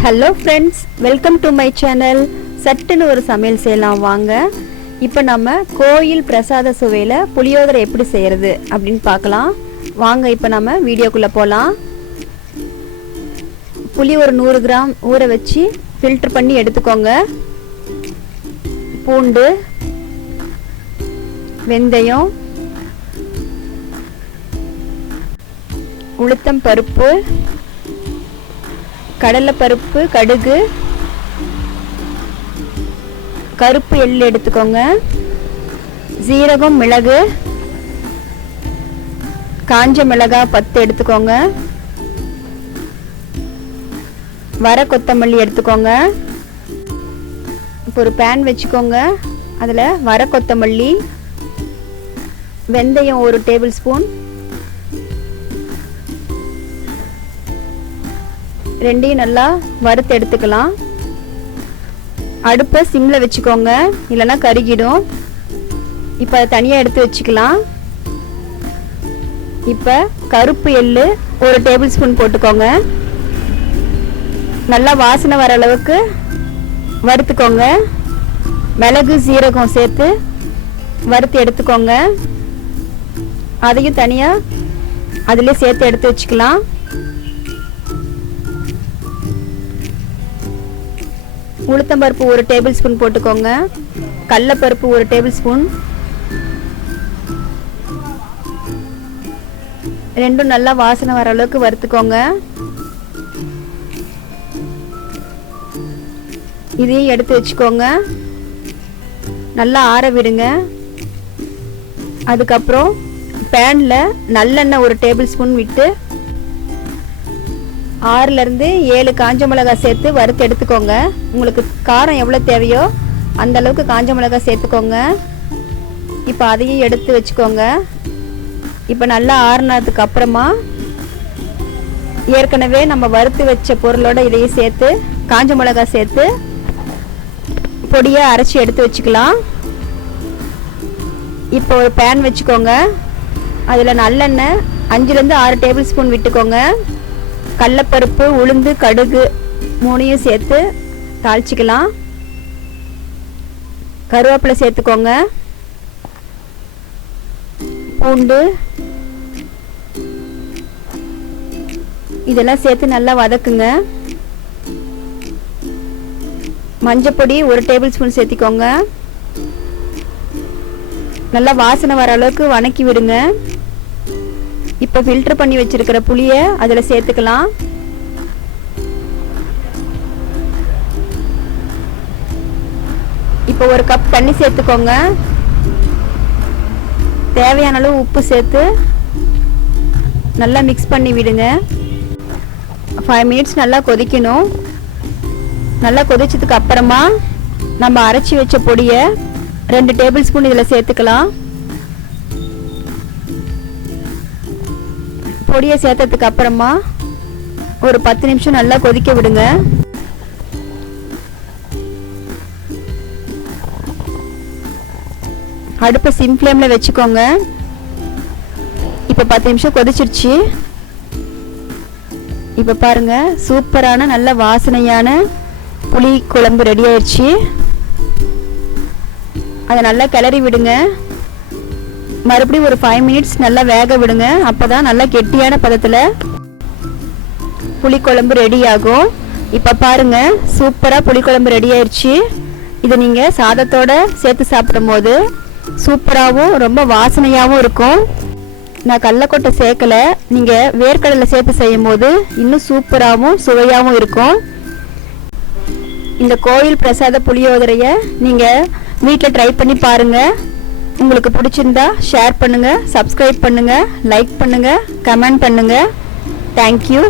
Hello friends welcome to my channel சட்டுன்னு ஒரு சமையல் செய்யலாம் வாங்க. இப்போ நம்ம கோயில் பிரசாத சுவையில் புளியோதரை எப்படி செய்கிறது அப்படின்னு பார்க்கலாம். வாங்க இப்போ நம்ம வீடியோக்குள்ளே போகலாம் புளி ஒரு நூறு கிராம் ஊற வச்சு ஃபில்டர் பண்ணி எடுத்துக்கோங்க. பூண்டு வெந்தயம் உளுத்தம் பருப்பு கடலைப்பருப்பு கடுகு கருப்பு எள் எடுத்துக்கோங்க. சீரகம் மிளகு காஞ்ச மிளகாய் பத்து எடுத்துக்கோங்க. வர கொத்தமல்லி எடுத்துக்கோங்க. இப்போ ஒரு பேன் வச்சுக்கோங்க. அதில் வர கொத்தமல்லி வெந்தயம் ஒரு டேபிள் ஸ்பூன் ரெண்டையும் நல்லா வறுத்து எடுத்துக்கலாம். அடுப்பை சிம்மில் வச்சுக்கோங்க. இல்லைன்னா கருகிடும். இப்போ அதை தனியாக எடுத்து வச்சுக்கலாம். இப்போ கருப்பு எள்ளு ஒரு டேபிள் ஸ்பூன் போட்டுக்கோங்க. நல்லா வாசனை வர அளவுக்கு வறுத்துக்கோங்க. மிளகு சீரகம் சேர்த்து வறுத்து எடுத்துக்கோங்க. அதையும் தனியாக அதிலே சேர்த்து எடுத்து வச்சுக்கலாம். உளுத்தம்பருப்பு ஒரு டேபிள் ஸ்பூன் போட்டுக்கோங்க. கடலப்பருப்பு ஒரு டேபிள் ஸ்பூன் ரெண்டும் நல்லா வாசனை வர அளவுக்கு வறுத்துக்கோங்க. இதையும் எடுத்து வச்சுக்கோங்க. நல்லா ஆற விடுங்க. அதுக்கப்புறம் பேனில் நல்லெண்ணெய் ஒரு டேபிள் ஸ்பூன் விட்டு ஆறுலேருந்து ஏழு காஞ்ச மிளகாய் சேர்த்து வறுத்து எடுத்துக்கோங்க. உங்களுக்கு காரம் எவ்வளோ தேவையோ அந்த அளவுக்கு காஞ்ச மிளகாய் சேர்த்துக்கோங்க. இப்போ அதையும் எடுத்து வச்சுக்கோங்க. இப்போ நல்லா ஆறுனதுக்கு அப்புறமா ஏற்கனவே நம்ம வறுத்து வச்ச பொருளோட இதையும் சேர்த்து காஞ்ச மிளகாய் சேர்த்து பொடியை அரைச்சி எடுத்து வச்சுக்கலாம். இப்போ ஒரு பேன் வச்சுக்கோங்க. அதில் நல்லெண்ணெய் அஞ்சுலேருந்து ஆறு டேபிள் ஸ்பூன் விட்டுக்கோங்க. கடலப்பருப்பு உளுந்து கடுகு மூணையும் சேர்த்து தாளிச்சிக்கலாம். கருவேப்பிலை சேர்த்துக்கோங்க. பூண்டு. இதெல்லாம் சேர்த்து நல்லா வதக்குங்க. மஞ்சப்பொடி ஒரு டேபிள் ஸ்பூன் சேர்த்திக்கோங்க. நல்லா வாசனை வர அளவுக்கு வணக்கி விடுங்க. இப்போ ஃபில்டர் பண்ணி வச்சிருக்கிற புளியை அதில் சேர்த்துக்கலாம். இப்போ ஒரு கப் தண்ணி சேர்த்துக்கோங்க. தேவையான அளவு உப்பு சேர்த்து நல்லா மிக்ஸ் பண்ணி விடுங்க. ஃபைவ் மினிட்ஸ் நல்லா கொதிக்கணும். நல்லா கொதிச்சதுக்கு அப்புறமா நம்ம அரைச்சி வச்ச பொடியை ரெண்டு டேபிள் ஸ்பூன் இதில் சேர்த்துக்கலாம். பொடியை சேர்த்ததுக்கு அப்புறமா ஒரு பத்து நிமிஷம் நல்லா கொதிக்க விடுங்க. அடுப்பை சிம் ஃப்ளேமில் வச்சுக்கோங்க. இப்போ பத்து நிமிஷம் கொதிச்சிருச்சு. இப்போ பாருங்க சூப்பரான நல்ல வாசனையான புளி குழம்பு ரெடி ஆயிடுச்சு அதை நல்லா கிளறி விடுங்க. மறுபடியும் ஒரு ஃபைவ் மினிட்ஸ் நல்லா வேக விடுங்க. அப்போ தான் நல்லா கெட்டியான பதத்தில் புளிக்குழம்பு ரெடி ஆகும். இப்போ பாருங்க சூப்பராக புளிக்குழம்பு ரெடி ஆயிடுச்சு இதை நீங்கள் சாதத்தோட சேர்த்து சாப்பிடும் போது சூப்பராகவும் ரொம்ப வாசனையாகவும் இருக்கும். நான் கடலக்கொட்டை சேர்க்கல. நீங்கள் வேர்க்கடலை சேர்த்து செய்யும் போது இன்னும் சூப்பராகவும் சுவையாகவும் இருக்கும். இந்த கோயில் பிரசாத புளியோதரையை நீங்கள் வீட்டில் ட்ரை பண்ணி பாருங்கள் உங்களுக்கு பிடிச்சிருந்தா ஷேர் பண்ணுங்கள் சப்ஸ்கிரைப் பண்ணுங்கள் லைக் பண்ணுங்கள் கமெண்ட் பண்ணுங்கள் தேங்க்யூ